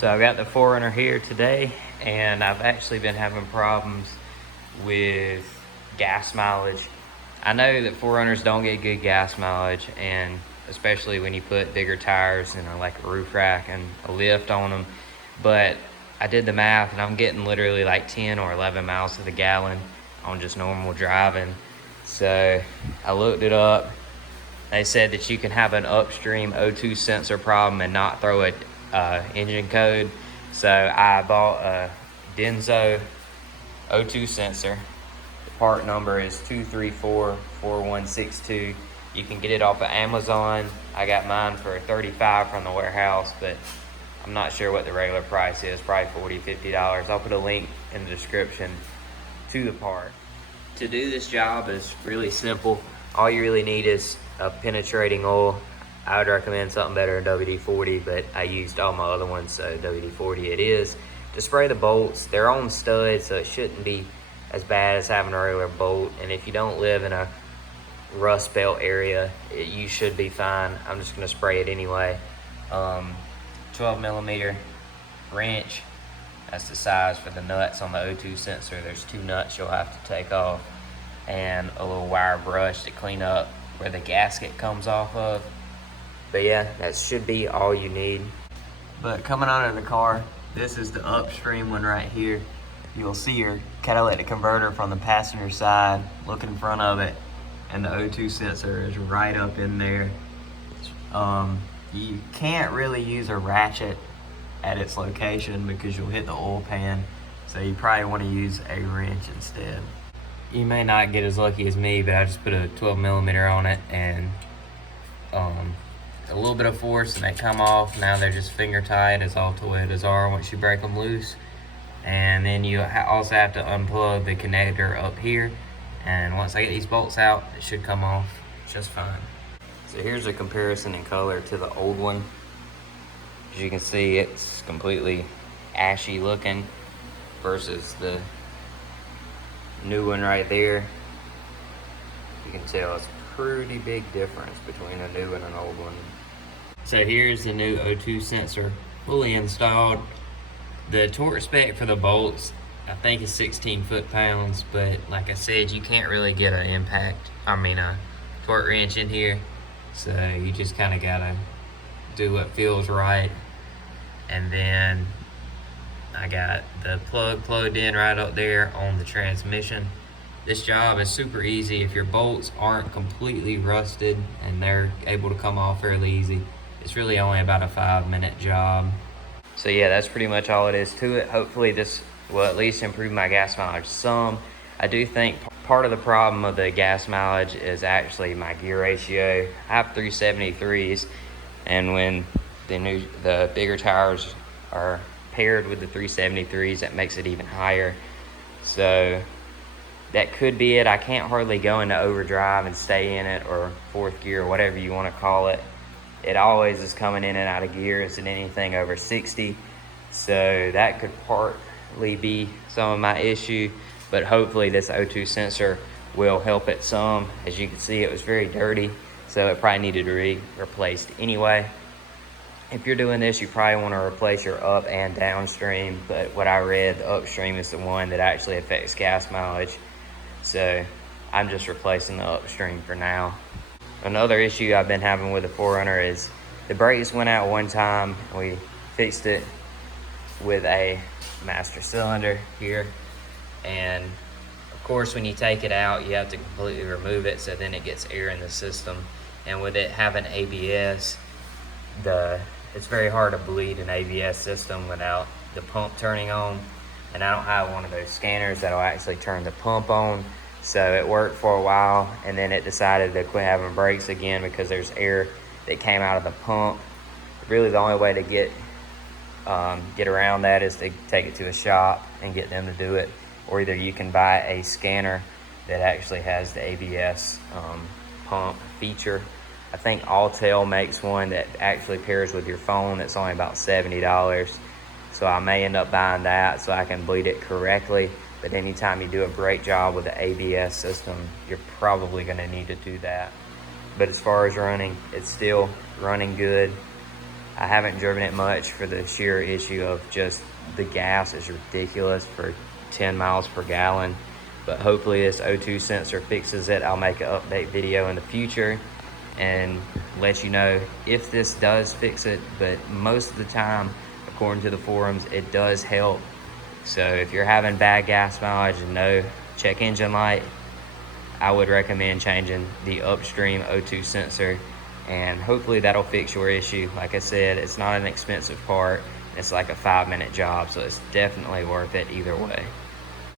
So I've got the 4runner here today, and I've actually been having problems with gas mileage. I know that 4runners don't get good gas mileage, and especially when you put bigger tires and like a roof rack and a lift on them. But I did the math, and I'm getting literally like 10 or 11 miles to the gallon on just normal driving. So I looked it up. They said that you can have an Upstream O2 sensor problem and not throw a engine code. So I bought a Denso O2 sensor. The part number is 2344162. You can get it off of Amazon. I got mine for $35 from the warehouse, but I'm not sure what the regular price is, probably $40-$50. I'll put a link in the description to the part. To do this job is really simple. All you really need is a penetrating oil. I would recommend something better than WD-40, but I used all my other ones, so WD-40 it is. To spray the bolts, they're on studs, so it shouldn't be as bad as having a regular bolt. And if you don't live in a rust belt area, you should be fine. I'm just gonna spray it anyway. 12 millimeter wrench. That's the size for the nuts on the O2 sensor. There's 2 nuts you'll have to take off, and a little wire brush to clean up where the gasket comes off of. But yeah, that should be all you need. But coming out of the car, this is the Upstream one right here. You'll see your catalytic converter from the passenger side. Look in front of it, and the O2 sensor is right up in there. You can't really use a ratchet at its location because you'll hit the oil pan, so you probably want to use a wrench instead. You may not get as lucky as me, but I just put a 12 millimeter on it and a little bit of force and they come off. Now they're just finger tight, as all Toyotas are once you break them loose. And then you also have to unplug the connector up here, and once I get these bolts out, it should come off just fine. So here's a comparison in color to the old one. As you can see, it's completely ashy looking versus the new one right there. You can tell it's a pretty big difference between a new and an old one. So here's the new O2 sensor fully installed. The torque spec for the bolts, I think, is 16 foot-pounds, but like I said, you can't really get a torque wrench in here. So you just kind of gotta do what feels right. And then I got the plug plugged in right up there on the transmission. This job is super easy if your bolts aren't completely rusted and they're able to come off fairly easy. It's really only about a 5-minute job. So yeah, that's pretty much all it is to it. Hopefully this will at least improve my gas mileage some. I do think part of the problem of the gas mileage is actually my gear ratio. I have 373s, and when the bigger tires are paired with the 373s, that makes it even higher. So that could be it. I can't hardly go into overdrive and stay in it, or 4th gear, whatever you want to call it. It always is coming in and out of gears at anything over 60. So that could partly be some of my issue, but hopefully this O2 sensor will help it some. As you can see, it was very dirty, so it probably needed to be replaced anyway. If you're doing this, you probably want to replace your up and downstream, but what I read, the Upstream is the one that actually affects gas mileage. So I'm just replacing the Upstream for now. Another issue I've been having with the 4runner is the brakes went out one time. We fixed it with a master cylinder here, and of course when you take it out, you have to completely remove it, so then it gets air in the system. And with it having ABS, it's very hard to bleed an ABS system without the pump turning on, and I don't have one of those scanners that'll actually turn the pump on. So it worked for a while, and then it decided to quit having brakes again because there's air that came out of the pump. Really the only way to get around that is to take it to a shop and get them to do it, or either you can buy a scanner that actually has the ABS pump feature. I think Alltel makes one that actually pairs with your phone. That's only about $70. So I may end up buying that so I can bleed it correctly. But anytime you do a brake job with the ABS system, you're probably going to need to do that. But as far as running, it's still running good. I haven't driven it much for the sheer issue of just the gas is ridiculous for 10 miles per gallon. But hopefully this O2 sensor fixes it. I'll make an update video in the future and let you know if this does fix it. But most of the time, according to the forums, it does help. So if you're having bad gas mileage and no check engine light, I would recommend changing the Upstream O2 sensor, and hopefully that'll fix your issue. Like I said, it's not an expensive part. It's like a 5-minute job, so it's definitely worth it either way.